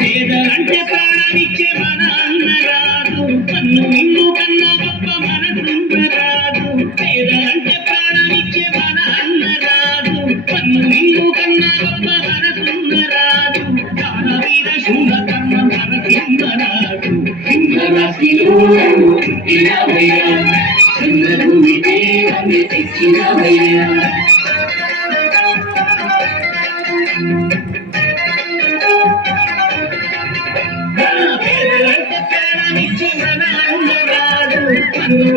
పేదలంటే ప్రాణమిచ్చే మన అన్నరాదు, కన్ను నిన్ను కన్నా గొప్ప మనసుందరాదు. పేదలంటే ప్రాణమిచ్చే మన అన్నరాదు, కన్ను నిన్ను కన్నా గొప్ప మనసుందరాదు. దానవీర శూల కర్మ మన సింహరాదు. సింహరాశిలో పుట్టినవయ్యా, చంద్రభూమి దేవాన్ని తెచ్చినవయ్యా.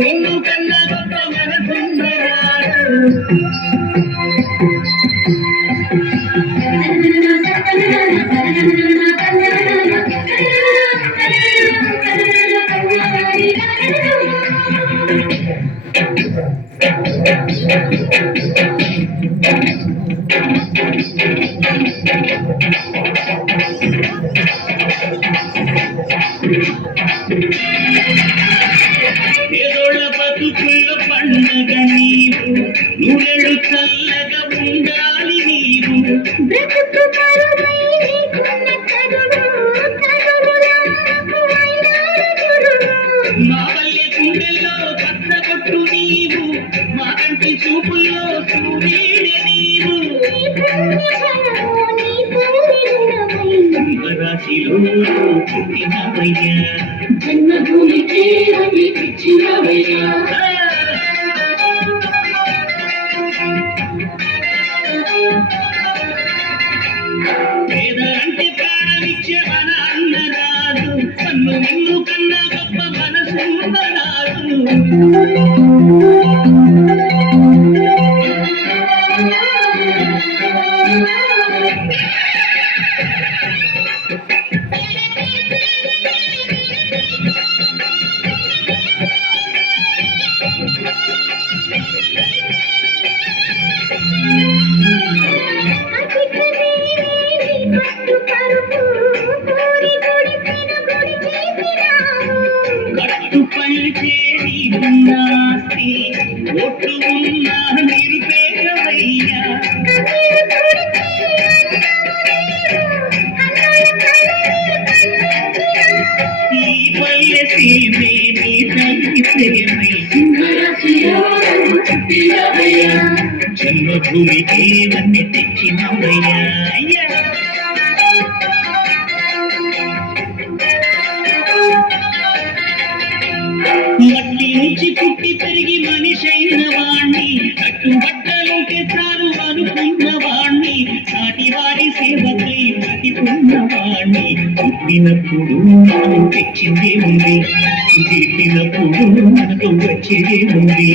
నిన్ను కన్నా గొప్ప మనసుందరాడు. పేదోళ్ళ బతుకుల పండగ నీవు, నూనెడు చల్లగా ఉండాలి నీవు. మా వల్లే గుండెల్లో కష్టపట్టు నీవు, మా కంటి చూపుల్లో సూర్యుడే నీవు. రాశిలో పుట్టినవయ్యా, జన్మభూమికి తెచ్చినవయ్యా. పేదలంటే ప్రాణమిచ్చే మన అన్నరాదు, కన్ను నిన్ను కన్నా గొప్ప మనసుందరాదు. కట్టు పంచేది ఉన్నాస్తి, ఒట్టు ఉన్న నిరుపేదవయ్యా. ఈ పల్లె సీమే నీ తల్లి ప్రేమై, జన్మభూమికి వన్నీ తెచ్చినవయ్యా. మట్టి నుంచి పుట్టి పెరిగి మనిషైన వాణ్ణి, కట్టుబట్టలుంటే చాలు అనుకున్న వాణ్ణి, సాటి వారి సేవకై బతికున్న వాణ్ణి. పుట్టినప్పుడు మనం తెచ్చిందే ఉంది, తిట్టినప్పుడు మనకు వచ్చేదే ఉంది.